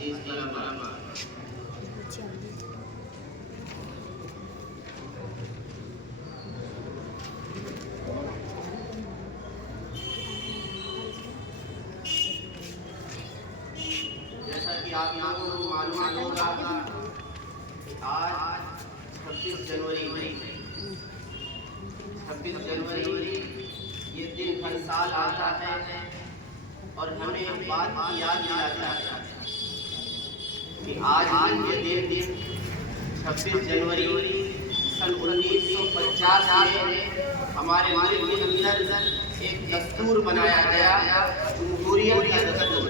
عزیز علماء، جیسا کہ آپ لوگوں کو معلوم ہوگا کہ آج 26 جنوری یہ دن ہر سال آتا ہے اور ہمیں ایک بات کی یاد دلاتا ہے کہ آج یہ دن 26 جنوری سن 1950 میں ہمارے ملک کے اندر ایک دستور بنایا گیا، جمہوریت کا دستور،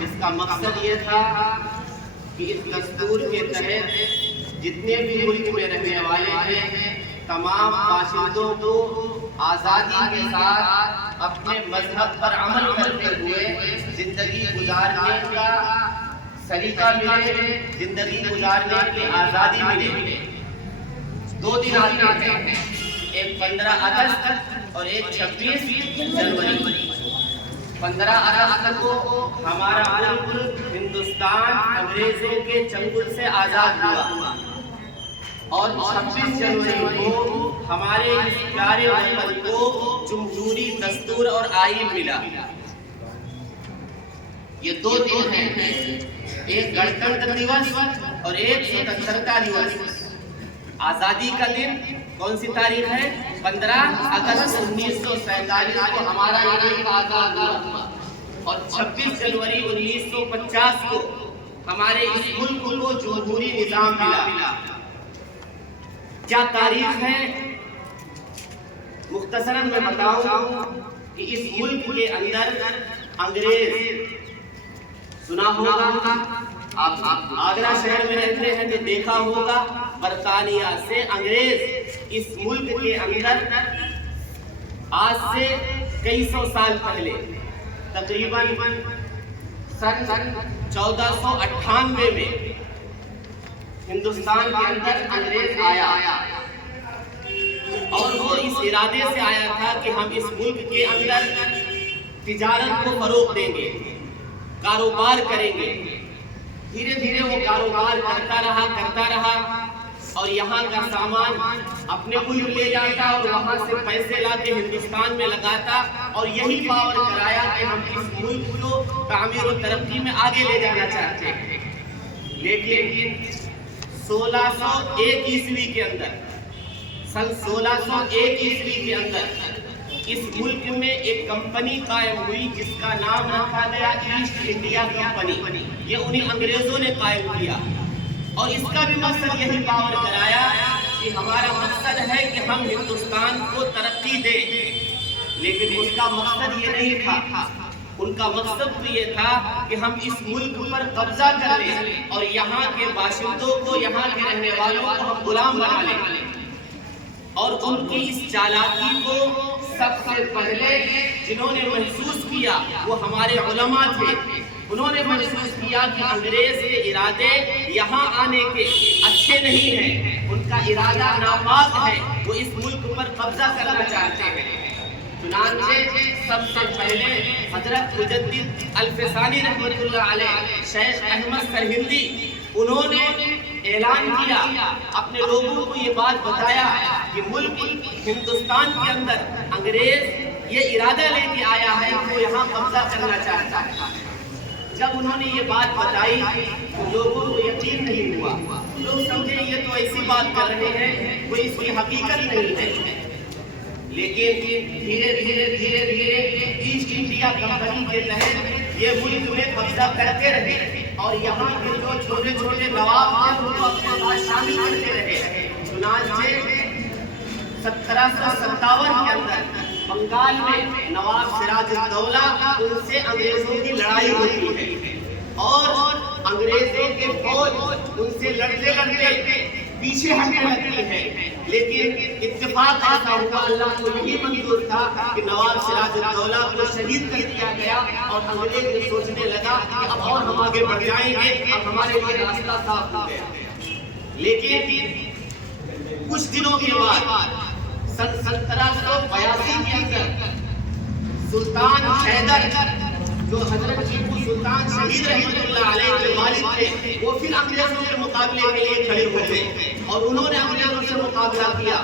جس کا مقصد یہ تھا کہ اس دستور کے تحت جتنے بھی ملک میں رہنے والے ہیں تمام باشندوں کو آزادی کے ساتھ اپنے مذہب پر عمل کرتے ہوئے زندگی گزارنے کا سلیقہ ملے، زندگی گزارنے کی آزادی ملے۔ 2 دن آتے ہیں، ایک 15 اگست اور ایک 26 جنوری۔ 15 اگست کو ہمارا ملک ہندوستان انگریزوں کے چنگل سے آزاد ہوا اور 26 جنوری کو ہمارے اس پیارے وطن کو جمہوری دستور اور آئین ملا۔ یہ 2 دن ہیں، ایک گنتنتر دیوس اور ایک سوتنترتا دیوس۔ آزادی کا دن کون سی تاریخ ہے؟ 15 اگست 1947 کو ہمارا ملک آزاد ہوا اور 26 جنوری 1950 کو ہمارے اس ملک کو جمہوری نظام ملا۔ کیا تاریخ ہے؟ مختصراً میں بتاؤں کہ اس ملک کے اندر انگریز سنا ہوگا، آپ آگرہ شہر میں رہتے ہیں تو دیکھا ہوگا، برطانیہ سے انگریز اس ملک کے اندر آج سے کئی سو سال پہلے تقریباً سن 1498 میں ہندوستان کے اندر انگریز آیا اور وہ اس ارادے سے آیا تھا کہ ہم اس ملک کے اندر تجارت کو فروغ دیں گے، کاروبار کریں گے۔ دھیرے دھیرے وہ کاروبار کرتا رہا اور یہاں کا سامان اپنے ملک لے جاتا اور وہاں سے پیسے لا کے ہندوستان میں لگاتا اور یہی باور کرایا کہ ہم اس ملک کو تعمیر و ترقی میں آگے لے جانا چاہتے ہیں۔ لیکن 1601 عیسوی کے اندر، سن 1601 عیسوی کے اندر اس ملک میں ایک کمپنی قائم ہوئی جس کا نام رکھا گیا ایسٹ انڈیا کمپنی۔ یہ انہیں انگریزوں نے قائم کیا اور اس کا بھی مقصد یہی باور کرایا کہ ہمارا مقصد ہے کہ ہم ہندوستان کو ترقی دیں، لیکن ان کا مقصد یہ نہیں تھا۔ ان کا مقصد تو یہ تھا کہ ہم اس ملک پر قبضہ کر لیں اور یہاں کے باشندوں کو، یہاں کے رہنے والوں کو ہم غلام بنا لیں۔ اور ان کی اس چالاکی کو سب سے پہلے جنہوں نے محسوس کیا وہ ہمارے علماء تھے۔ انہوں نے محسوس کیا کہ انگریز کے ارادے یہاں آنے کے اچھے نہیں ہیں، ان کا ارادہ ناپاک ہے، وہ اس ملک پر قبضہ کرنا چاہتے ہیں۔ چنانچہ سب سے پہلے حضرت مجدد الفسانی رحمۃ اللہ علیہ، شیخ احمد سرہندی، انہوں نے اعلان کیا، اپنے لوگوں کو یہ بات بتایا کہ ملک ہندوستان کے اندر انگریز یہ ارادہ لے کے آیا ہے کہ وہ یہاں قبضہ کرنا چاہتا ہے۔ جب انہوں نے یہ بات بتائی تو لوگوں کو یقین نہیں ہوا، لوگ سمجھے یہ تو ایسی بات کر رہے ہیں، وہ اس کی حقیقت نہیں ہے۔ لیکن دھیرے دھیرے ایسٹ انڈیا کمپنی کے تحت یہ ملک میں قبضہ کرتے رہے اور یہاں کے جو چھوٹے چھوٹے نواب تھے ان کو اپنے ساتھ شامل کرتے رہے۔ چنانچہ 1757 کے اندر بنگال میں نواب سراج الدولہ ان سے انگریزوں کی لڑائی ہوتی ہے اور انگریزوں کے فوج ان سے لڑتے پیچھے ہٹنے لگتی ہے، لیکن اتفاق ایسا ہوا، اللہ کو یہی منظور تھا کہ نواب سراج الدولہ کو شہید کر دیا گیا اور انگریز نے سوچنے لگا کہ اب اور ہم آگے بڑھ جائیں گے، اب ہمارے لیے راستہ صاف ہو گیا۔ لیکن کچھ دنوں کے بعد سن 1782 کے اندر سلطان حیدر جو حضرت ٹیپو سلطان شہید رحمۃ اللہ علیہ کے والد تھے، وہ پھر انگریزوں کے مقابلے کے لیے کھڑے ہو گئے اور انہوں نے انگریزوں سے مقابلہ کیا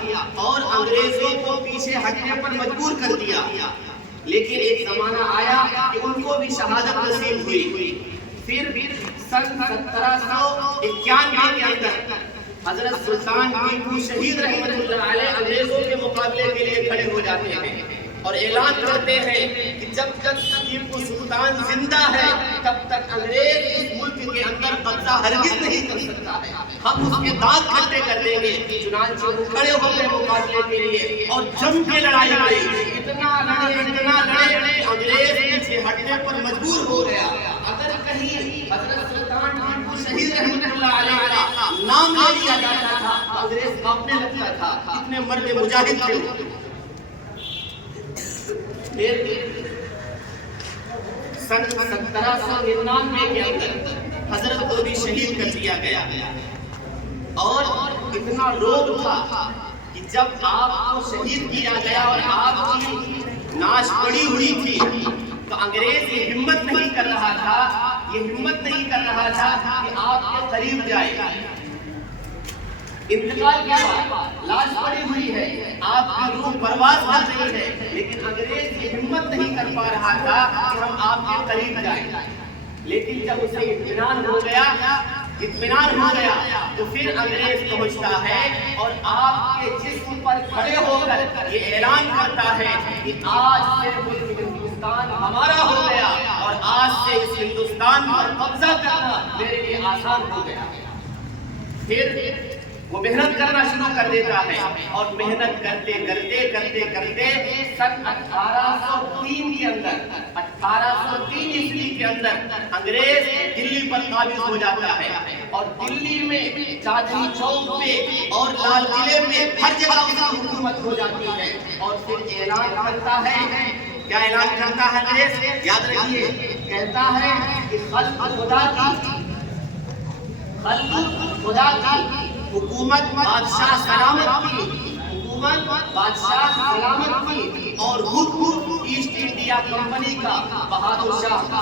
اور انگریزوں کو پیچھے ہٹنے پر مجبور کر دیا۔ لیکن ایک زمانہ آیا کہ ان کو بھی شہادت نصیب ہوئی۔ پھر سن 1791 کے اندر حضرت سلطان ٹیپو شہید رحمۃ اللہ علیہ انگریزوں کے مقابلے کے لیے کھڑے ہو جاتے ہیں اور اعلان کرتے ہیں کہ جب تک ٹیپو سلطان زندہ ہے تب تک انگریز اس ملک کے اندر قبضہ ہرگز نہیں کر سکتا ہے، ہم اس کے دانت کھٹے کر دیں گے۔ چنانچہ وہ کھڑے ہو گئے مقابلے کے لیے اور جم کے لڑائی لڑی، اتنا لڑے انگریز پیچھے ہٹنے پر مجبور ہو گیا۔ اگر کہیں حضرت سلطان ٹیپو شہید رحمۃ اللہ علیہ کا نام لے لیا جاتا تھا انگریز کانپنے لگتا تھا، اتنے مرد مجاہد تھے۔ سن 1799 کے اندر حضرت کو بھی شہید کر دیا گیا اور اتنا روب تھا کہ جب آپ کو شہید کیا گیا اور آپ کی ناش پڑی ہوئی تھی تو انگریز یہ ہمت نہیں کر رہا تھا کہ آپ کے قریب جائے۔ انتقال کے بعد لاش پڑی ہوئی ہے، آپ کی روح پرواز کر رہی ہے، لیکن انگریز یہ ہمت نہیں کر پا رہا تھا کہ ہم آپ کے قریب جائیں۔ لیکن جب اسے اطمینان ہو گیا تو پھر انگریز پہنچتا ہے اور آپ کے جسم پر کھڑے ہو کر یہ اعلان کرتا ہے کہ آج سے ملک ہندوستان ہمارا ہو گیا اور آج سے اس ہندوستان پر قبضہ کرنا میرے لیے آسان ہو گیا۔ پھر وہ محنت کرنا شروع کر دیتا ہے اور محنت کرتے سن 1803 کے اندر 1803 عیسوی کے اندر انگریز دلی پر قابض ہو جاتا ہے اور دلی میں چاندنی چوک پہ اور لال قلعے میں ہر جگہ اس کی حکومت ہو جاتی ہے اور پھر اعلان کرتا ہے۔ کیا اعلان کرتا ہے انگریز؟ یاد رکھیے، کہتا ہے کہ خلق خدا کی حکومت بادشاہ سلامت کی اور حکم ایسٹ انڈیا کمپنی کا بہادر شاہ کا۔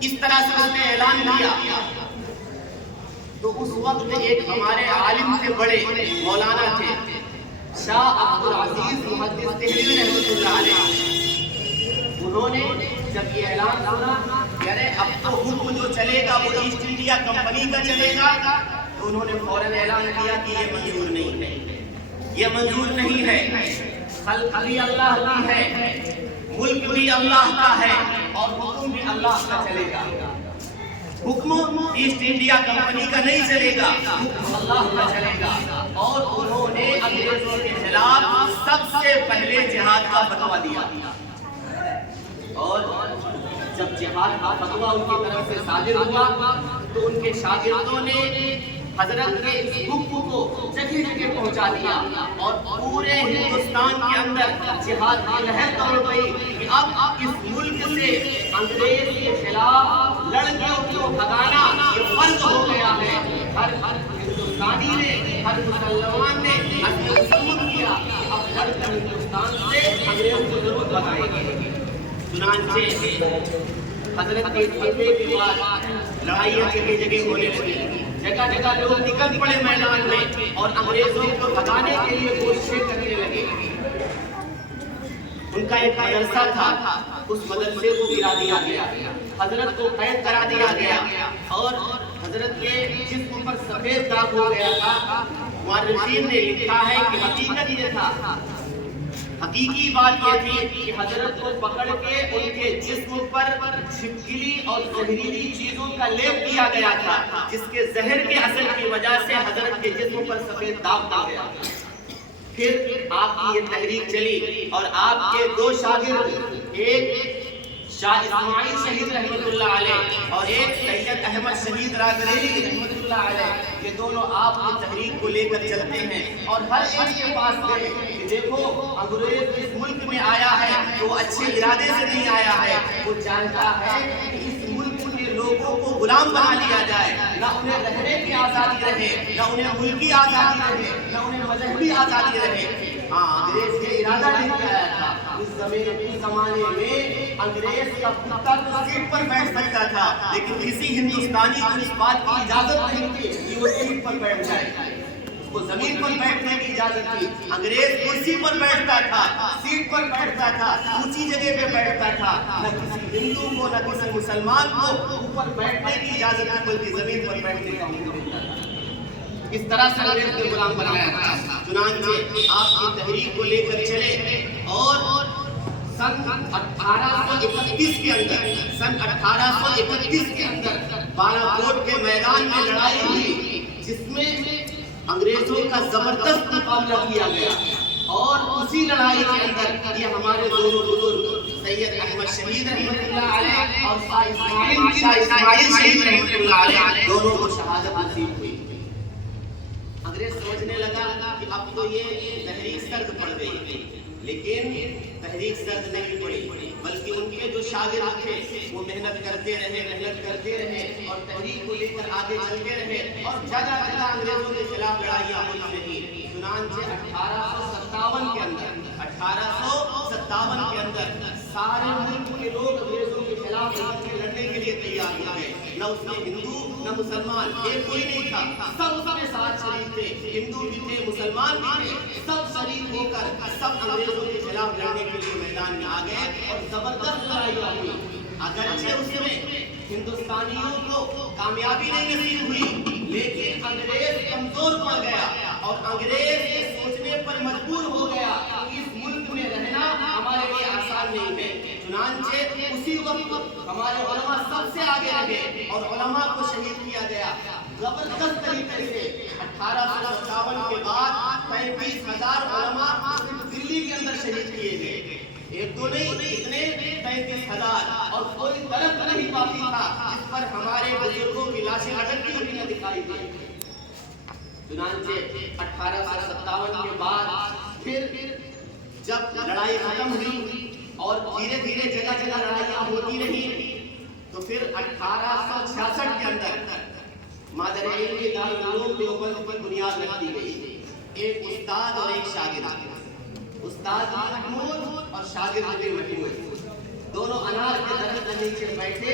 اس طرح سے اس نے اعلان کیا تو اس وقت ایک ہمارے عالم تھے، بڑے مولانا تھے شاہ عبد العزیز محدث دہلوی رحمۃ اللہ علیہ۔ انہوں نے جب یہ اعلان سنا یعنی اب تو حکم جو چلے گا وہ ایسٹ انڈیا کمپنی کا چلے گا، تو انہوں نے فوراً اعلان کیا کہ یہ منظور نہیں ہے، خلق بھی اللہ کی ہے، ملک بھی اللہ کا ہے اور حکم بھی اللہ کا چلے گا۔ حکم ایسٹ انڈیا کمپنی کا نہیں چلے گا، حکم اللہ کا چلے گا۔ اور انہوں نے انگریزوں کے خلاف سب سے پہلے جہاد کا فتویٰ دیا اور جب جہاد کا فتویٰ ان کی طرف سے صادر ہوا تو ان کے شاگردوں نے حضرت کے اس حکم کو جگہ جگہ پہنچا دیا اور پورے ہندوستان کے اندر جہاد کی لہر دوڑ گئی کہ اب اس ملک سے انگریز کے خلاف لڑ کے ان کو بھگانا یہ فرض ہو گیا ہے۔ ہر ہندوستانی نے، ہر مسلمان نے عزم کیا کہ اب لڑ کر ہندوستان سے انگریز کو ضرور بھگائیں گے۔ چنانچہ حضرت کے فتوے کے بعد لڑائیاں جگہ جگہ ہونے لگی، جگہ جگہ لوگ نکل پڑے میدان میں اور انگریزوں کو بھگانے کے لیے کوششیں کرنے لگے۔ ان کا ایک مدرسہ تھا، اس مدرسے کو گرا دیا گیا، حضرت کو قید کرا دیا گیا اور حضرت کے جسم پر سفید داغ ہو گیا تھا۔ مورخین نے لکھا ہے کہ حقیقت یہ تھا، حقیقی بات یہ تھی کہ حضرت کو پکڑ کے ان کے جسم پر چھپکلی اور زہریلی چیزوں کا لیپ کیا گیا تھا، جس کے زہر کے اثر کی وجہ سے حضرت کے جسم پر سفید داغ آ گیا۔ پھر آپ کی یہ تحریک چلی اور آپ کے دو شاگرد، ایک شاہ اسماعیل شہید رحمۃ اللہ علیہ اور ایک سید احمد شہید راگریلی رحمۃ اللہ علیہ، یہ دونوں آپ کی تحریک کو لے کر چلتے ہیں اور ہر ایک کے پاس گئے کہ دیکھو انگریز اس ملک میں آیا ہے تو وہ اچھے ارادے سے نہیں آیا ہے، وہ چاہتا ہے کہ اس ملک کے لوگوں کو غلام بنا لیا جائے، نہ انہیں رہنے کی آزادی رہے، نہ انہیں ملکی آزادی رہے، نہ انہیں مذہبی آزادی رہے۔ ہاں، انگریز یہ ارادہ نہیں کیا تھا۔ اس زمانے میں انگریز کا کتا تو سیٹ پر بیٹھ سکتا تھا لیکن کسی ہندوستانی کو اس بات کی اجازت نہیں تھی کہ وہ سیٹ پر بیٹھ جائے، اس کو زمین پر بیٹھنے کی اجازت تھی۔ انگریز کرسی پر بیٹھتا تھا، سیٹ پر بیٹھتا تھا، اونچی جگہ پہ بیٹھتا تھا، نہ کسی ہندو کو نہ کسی مسلمان کو اوپر بیٹھنے کی اجازت تھی بلکہ زمین پر بیٹھنے کا حکم دیتا تھا۔ اس طرح سے انگریز نے غلام بنایا تھا۔ چنانچہ آپ کی تحریک کو لے کر چلے اور سن 1831 کے اندر بالا کوٹ کے میدان میں لڑائی ہوئی جس میں انگریزوں کا زبردست مقابلہ کیا گیا، اور اسی لڑائی کے اندر یہ ہمارے دونوں بزرگ سید احمد شہید رحمۃ اللہ علیہ اور شاہ اسماعیل شہید رحمۃ اللہ علیہ دونوں کو شہادت نصیب ہوئی۔ انگریز سمجھنے لگا کہ اب تو یہ تحریک سرد پڑ گئی، لیکن تحریک سرد نہیں پڑی بلکہ ان کے جو شاگرد تھے وہ محنت کرتے رہے اور تحریک کو لے کر آگے چلتے رہے اور جگہ جگہ انگریزوں کے خلاف لڑائیاں ہوتی رہی۔ چنانچہ 1857 کے اندر سارے ملک کے لوگ انگریزوں کے خلاف لڑنے کے لیے تیار ہو گئے، نہ اس میں ہندو نہ مسلمان، ایک کوئی نہیں تھا، سب اس کے ساتھ شریک تھے، ہندو بھی تھے مسلمان بھی تھے، سب شریک ہو کر سب انگریزوں کے خلاف لڑنے کے لیے میدان میں آ گئے اور زبردست لڑائیاں ہوئی۔ اگرچہ اس میں ہندوستانیوں کو کامیابی نہیں نصیب ہوئی لیکن انگریز کمزور پڑ گیا اور انگریز یہ سوچنے پر مجبور ہو گیا کہ اس ملک میں رہنا ہمارے لیے آسان نہیں ہے۔ چنانچہ اسی وقت ہمارے علماء سب سے آگے رہے اور علماء کو شہید کیا گیا زبردست طریقے سے۔ 1857 کے بعد 35,000 علماء دلی کے اندر شہید کیے گئے، ایک دو نہیں اتنے 35,000، اور کوئی درخت نہیں باقی تھا جس پر ہمارے بزرگوں کی لاشیں اٹکتی ہوئی نہ دکھائی دی۔ چنانچہ 1857 کے بعد پھر جب لڑائی ختم ہوئی اور دھیرے دھیرے جگہ جگہ لڑائیاں ہوتی رہی تو پھر 1866 کے اندر مادر علم دارالعلوم دیوبند کی بنیاد رکھ دی گئی، ایک استاد اور ایک شاگرد، استاد محمود اور شاگرد محمود، دونوں انار کے درخت کے نیچے بیٹھے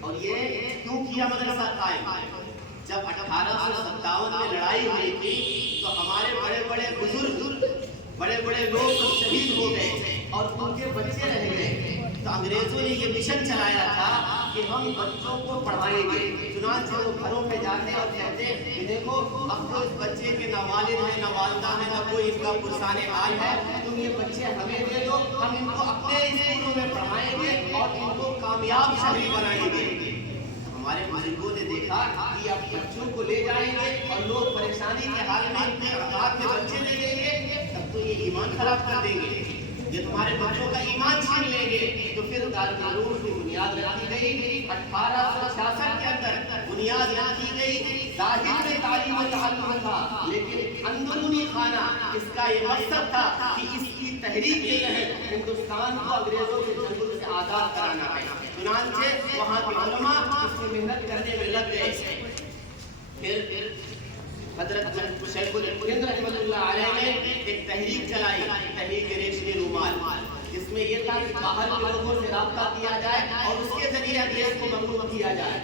اور یہ کیوں کیا مدرسہ قائم؟ جب 1857 میں لڑائی ہوئی تھی تو ہمارے بڑے بڑے بزرگ بڑے بڑے لوگ شہید ہو گئے اور ان کے بچے رہ گئے، تو انگریزوں نے یہ مشن چلایا تھا کہ ہم بچوں کو پڑھائیں گے۔ چنانچہ وہ گھروں پہ جاتے اور کہتے کہ دیکھو اب تو اس بچے کے نہ والد ہیں نہ والدہ ہیں نہ کوئی ان کا پرسان حال ہے، تم یہ بچے ہمیں دے دو، ہم ان کو اپنے اسکولوں میں پڑھائیں گے اور ان کو کامیاب شہری بنائیں گے۔ ہمارے بزرگوں نے دیکھا کہ اب بچوں کو لے جائیں گے اور لوگ پریشانی کے حال میں ان کے اولاد کے بچے لے لیں گے، تب تو یہ ایمان خراب کر دیں گے، یہ تمہارے بچوں کا ایمان چھین لیں گے۔ تو پھر دارالعلوم کی بنیاد رکھی گئی، 1866 کے اندر بنیاد رکھی گئی۔ ظاہر میں تعلیم و تعلم تھا لیکن اندرونی خانہ اس کا یہ مقصد تھا کہ اس کی تحریک کے تحت ہندوستان کو انگریزوں کے چنگل سے آزاد کرانا ہے۔ چنانچہ وہاں کے علماء اس میں محنت کرنے میں لگ گئے۔ پھر حضرت شیخ الہند رحمۃ اللہ علیہ نے ایک تحریک چلائی، تحریک ریشمی رومال، جس میں یہ تھا کہ باہر کے لوگوں سے رابطہ کیا جائے اور اس کے ذریعے انگریز کو مغلوب کیا جائے،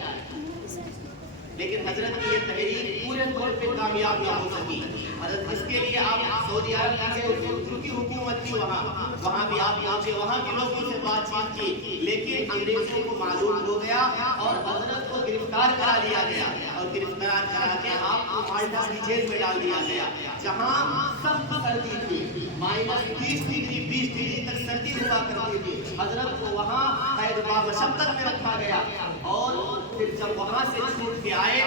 لیکن حضرت کی یہ تحریک پورے طور پہ کامیاب نہ ہو سکی۔ حضرت اس کے لیے آپ سعودی عرب کی ترکی حکومت تھی، وہاں بھی آپ پہنچے، وہاں کے لوگوں سے بات چیت کی، لیکن انگریزوں کو معلوم ہو گیا اور حضرت کو گرفتار کرا لیا گیا اور گرفتار کرا کے آپ کو مالٹا کی جیل میں ڈال دیا گیا، جہاں سخت سردی تھی، -20 ڈگری تک سردی ہوا کرتی تھی۔ حضرت کو وہاں قید بامشقت میں رکھا گیا اور پھر جب وہاں سے چھوٹ کے آئے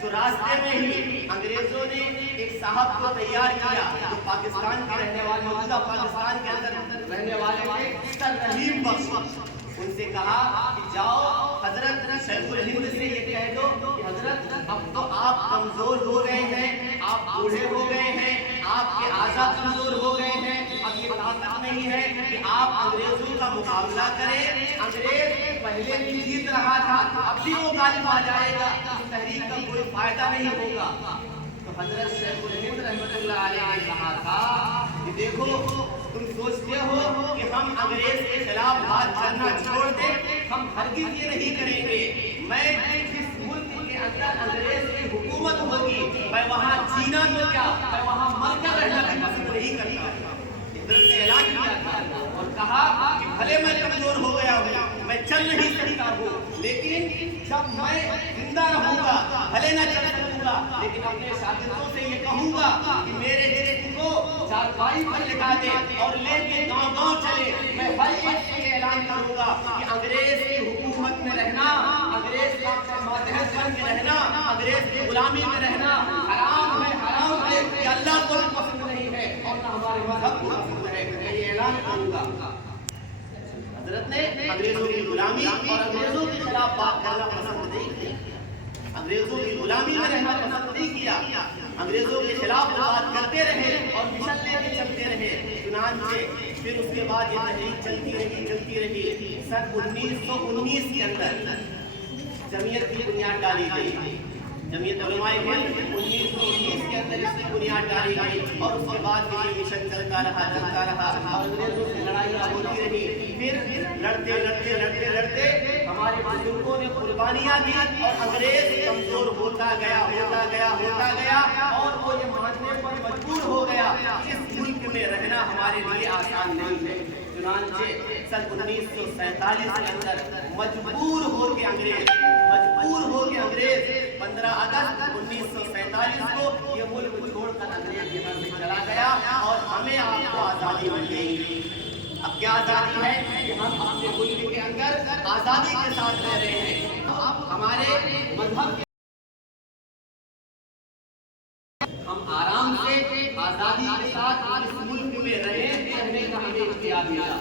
تو راستے میں ہی انگریزوں نے ایک صاحب کو تیار کیا جو پاکستان کے رہنے والے، موجودہ پاکستان کے اندر رہنے والے سر رحیم بخش، ان سے کہا کہ جاؤ حضرت شیخ الہند سے یہ کہہ دو کہ حضرت اب تو آپ کمزور ہو گئے ہیں، آپ بوڑھے ہو گئے ہیں، آپ کے اعضاء کمزور ہو گئے ہیں، اب یہ طاقت نہیں ہے کہ آپ انگریزوں کا مقابلہ کریں، انگریز پہلے بھی جیت رہا تھا اب بھی وہ غالب آ جائے گا، اس تحریک کا کوئی فائدہ نہیں ہوگا۔ تو حضرت شیخ الہند رحمۃ اللہ علیہ نے کہا تھا کہ دیکھو تم سوچتے ہو کہ ہم انگریز کے خلاف بات کرنا چھوڑ دیں؟ ہم ہرگز یہ نہیں کریں گے۔ میں جس ملک کے اندر انگریز کی حکومت ہوگی میں وہاں جینا تو کیا، میں وہاں مر کر رہنا بھی پسند نہیں کرتا۔ حضرت نے اعلان کیا تھا اور کہا کہ بھلے میں کمزور ہو گیا ہوں، میں چل نہیں سکتا ہوں، لیکن جب میں زندہ رہوں گا بھلے نہ چل سکوں گا، لیکن اپنے شاگردوں سے یہ کہوں گا کہ میرے جسم کو چارپائی پر لٹا دے اور لے کے گاؤں گاؤں چلے۔ میں ہر ایک سے یہ اعلان کروں گا کہ انگریز کی حکومت میں رہنا، انگریز کا ماتحت بن کے رہنا، انگریز کی غلامی میں رہنا حرام ہے، حرام ہے، کہ اللہ کو بھی پسند نہیں ہے اور نہ ہمارے مذہب کو پسند ہے۔ میں یہ اعلان کروں گا۔ حضرت نے انگریزوں کی غلامی اور انگریزوں کے خلاف بات کرنا پسند نہیں کی، انگریزوں کی غلامی میں رہنا پسند نہیں کیا، انگریزوں کے خلاف بات کرتے رہے اور مشلے کے چلتے رہے۔ چنانچہ پھر اس کے بعد یہ تحریک چلتی رہی۔ سن 1919 کے اندر جمعیت کی بنیاد ڈالی گئی، جمعیت علماء ہند 1919 کے اندر اس کی بنیاد ڈالی گئی، اور اس کے بعد یہ مشن چلتا رہا اور انگریزوں سے لڑائیاں ہوتی رہی۔ پھر لڑتے ہمارے بزرگوں نے قربانیاں دی اور انگریز کمزور ہوتا گیا اور وہ یہ ماننے پر مجبور ہو گیا کہ اس ملک میں رہنا ہمارے لیے آسان نہیں ہے۔ چنانچہ سن 1947 کے اندر مجبور ہو کے انگریز 15 اگست 1947 کو یہ ملک چھوڑ کر انگریز یہاں سے چلا گیا اور ہمیں آپ کو آزادی مل گئی۔ اب کیا آزادی ہے کہ ہم اپنے ملک کے اندر آزادی کے ساتھ رہ رہے ہیں۔ اب ہمارے مذہب کے ہم آرام سے آزادی کے ساتھ اس ملک میں رہنے کا ہمیں اختیار ملا۔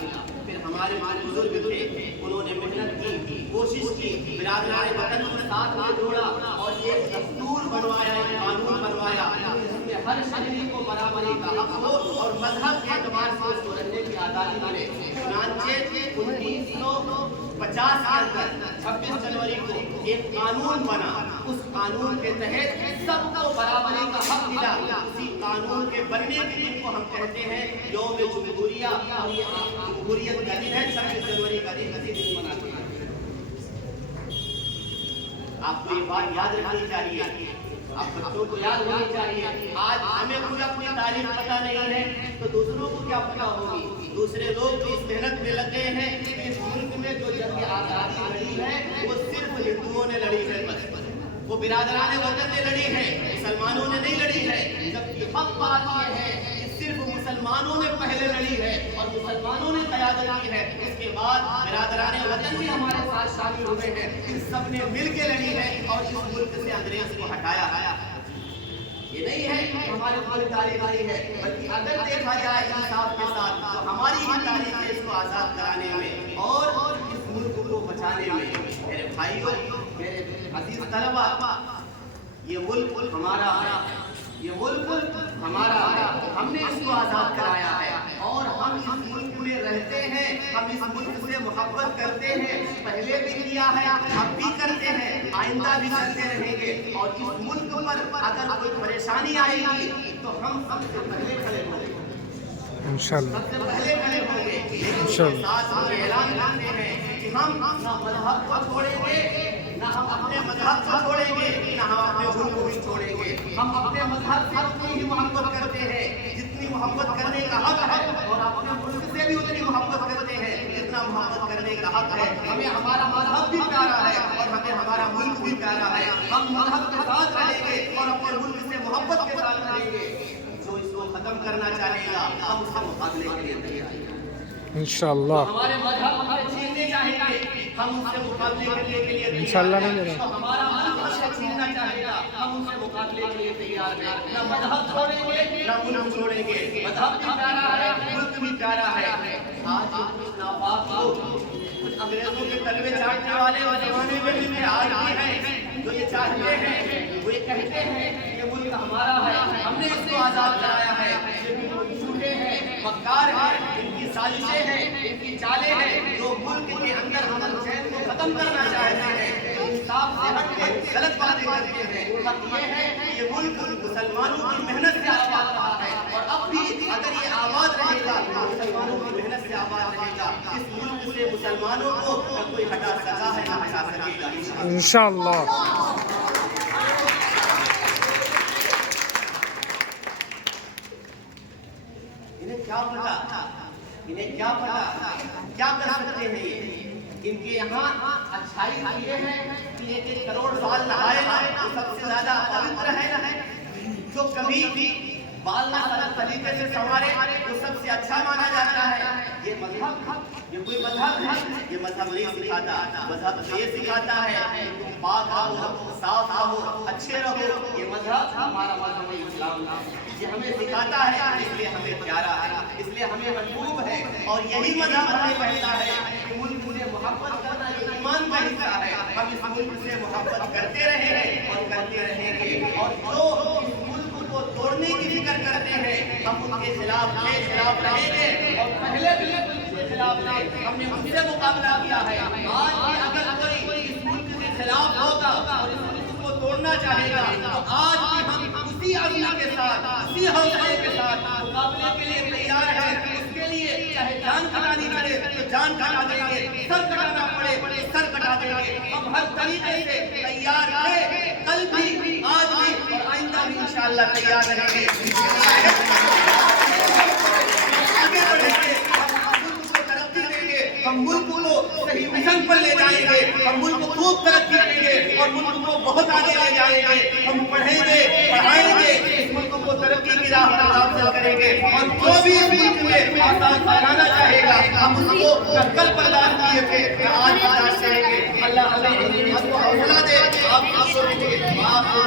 پھر ہمارے بزرگ تھے، انہوں نے محنت کی، کوشش کی، برادران وطن کو ساتھ میں جوڑا اور ایک دستور بنوایا، ایک قانون بنوایا جس میں ہر شہری کو برابری کا حق ہو اور مذہب کے اعتبار سے اس کو رہنے کی آزادی ملے۔ چنانچہ 1950 کے اندر 26 جنوری کو ایک قانون بنا، اس قانون کے تحت سب کو برابری کا حق ملا۔ اسی قانون کے بننے کے دن کو ہم کہتے ہیں یوم جمہوریہ، اور یہ جمہوریت کا دن ہے، 26 جنوری کا دن مناتے ہیں۔ آپ کو یہ بات یاد رکھنی چاہیے، آپ بچوں کو یاد ہونی چاہیے۔ آج ہمیں خود اپنی تاریخ پتہ نہیں ہے تو دوسروں کو کیا پتہ ہوگی؟ دوسرے لوگ اس محنت میں لگے ہیں کہ اس ملک میں جو جنگ آزادی لڑی ہے وہ صرف ہندوؤں نے لڑی ہے، بس وہ برادران وطن نے لڑی ہے، مسلمانوں نے نہیں لڑی ہے۔ جبکہ حق بات یہ ہے کہ صرف مسلمانوں نے پہلے لڑی ہے اور مسلمانوں نے قیادت کی ہے، اس کے بعد برادران وطن بھی ہمارے ساتھ شامل ہوئے ہیں، ان سب نے مل کے لڑی ہے اور اس ملک سے انگریز کو ہٹایا ہے۔ یہ نہیں ہے کہ ہمارے پوری تاریخ ہے، بلکہ اگر دیکھا جائے انصاف کے ساتھ تو ہماری ہی تاریخ ہے اس کو آزاد کرانے میں اور اس ملک کو بچانے میں۔ میرے بھائیوں، میرے عزیز طلبہ، یہ ملک ہمارا ہے، یہ ملک ہمارا ہے، ہم نے اس کو آزاد کرایا ہے اور ہم اس ملک میں رہتے ہیں، ہم اس ملک سے محبت کرتے ہیں، پہلے بھی کیا ہے، اب بھی کرتے ہیں، آئندہ بھی کرتے رہیں گے۔ اور اس ملک پر اگر کوئی پریشانی آئے گی تو ہم سب سے پہلے کھڑے ہوں گے، انشاءاللہ سب سے پہلے کھڑے ہوں گے۔ لیکن ساتھ ہم اعلان کرتے ہیں کہ ہم نہ مذہب کو چھوڑیں گے، نہ ہم اپنے مذہب کو چھوڑیں گے، نہ ہم اپنے ملک کو بھی چھوڑیں گے۔ ہم اپنے مذہب سے اتنی ہی محبت کرتے ہیں جتنی محبت کرنے کا حق ہے، اور اپنے ملک سے بھی اتنی محبت کرتے ہیں جتنا محبت کرنے کا حق ہے۔ ہمیں ہمارا مذہب بھی پیارا ہے اور ہمیں ہمارا ملک بھی پیارا ہے۔ ہم مذہب کے ساتھ رہیں گے اور اپنے ملک سے محبت کے ساتھ رہیں گے۔ جو اس کو ختم کرنا چاہے گا ہم اس سے مقابلے کے لیے تیار ہیں انشاءاللہ۔ ہمارے مذہب ہمیں چھیننے چاہیں گے ہم اس سے مقابلے کرنے کے لیے انشاءاللہ نہیں لڑیں گے۔ ہمارا مذہب ہمیں چھیننا چاہے گا ہم اس سے مقابلے کے لیے تیار ہیں۔ نہ مذہب چھوڑیں گے نہ ملک چھوڑیں گے۔ مذہب بھی پیارا ہے، ملک بھی پیارا ہے۔ آج کچھ ناپاک لوگ، کچھ انگریزوں کے تلوے چاٹنے والے اور زمانے میں بھی آج بھی ہیں جو یہ چاہتے ہیں، وہ یہ کہتے ہیں یہ ملک ہمارا ہے، ہم نے اس کو آزاد کرایا ہے۔ یہ بالکل جھوٹے ہیں، مکار ہیں، ان کی سازشیں ہیں، ان کی چالیں ہیں، جو ملک کے اندر امن چین کو ختم کرنا چاہتے ہیں، انصاف سے ہٹ کے غلط باتیں کرتے ہیں۔ حق یہ ہے کہ یہ ملک مسلمانوں کی محنت سے آباد رہا ہے اور اب بھی اگر یہ آباد رہے گا مسلمانوں کو نہ کوئی ہٹا سکا ہے نہ ہٹا سکے گا انشاءاللہ. انہیں کیا پتا کیا کر سکتے ہیں یہ؟ ان کے یہاں اچھائی یہ ہے کہ 1 کروڑ سال نہائے وہ سب سے زیادہ پوتر ہے. جو کبھی بھی بال نہ غلط طریقے سے سنوارے وہ سب سے اچھا مانا جاتا ہے. یہ مذہب یہ کوئی مذہب ہے، یہ مذہب نہیں سکھاتا. مذہب تو یہ سکھاتا ہے کہ تم پاک رہو، صاف رہو، اچھے رہو. یہ مذہب ہمارا مذہب اسلام ہے. یہ ہمیں سکھاتا ہے، اس لیے ہمیں پیارا ہے، اس لیے ہمیں محبوب ہے. اور یہی مذہب ہمیں کہتا ہے کہ ملک سے محبت کرنا یہ ایمان کا حصہ ہے. ہم اس ملک سے محبت کرتے رہے ہیں اور کرتے رہیں گے. اور جو اس ملک کو توڑنے کی فکر کرتے ہیں ہم ان کے خلاف رہیں گے. اور پہلے بھی ان کے خلاف رہے، ہم نے ان سے مقابلہ کیا ہے. آج بھی اگر کوئی اس ملک کے خلاف ہوگا اور اس ملک کو توڑنا چاہے گا تو آج بھی ہم اسی عزم کے ساتھ، اسی حوصلے کے ساتھ مقابلے کے لیے تیار ہیں. اس کے لیے چاہے جان کٹانی پڑے تو جان کٹا دیں گے، سر کٹانا پڑے تو سر کٹا دیں گے. ہم ہر طریقے سے تیار ہیں، کل بھی، آج بھی اور آئندہ بھی انشاءاللہ تیار رہیں گے. آگے بڑھیں گے، ہم ملک کو ترقی دیں گے، ہم ملک کو صحیح مشن پر لے جائیں گے، ہم ملک کو خوب ترقی دیں گے اور ملک کو بہت آگے لے جائیں گے. ہم پڑھیں گے، پڑھائیں گے، اس ملک کو ترقی کی راہ پر گامزن کریں گے. اور جو بھی اس ملک میں آسان پھیلانا چاہے گا ہم اس کو نہ کل برداشت کیے تھے نہ آج برداشت کریں گے. اللہ ہمیں حوصلہ دے. آپ کو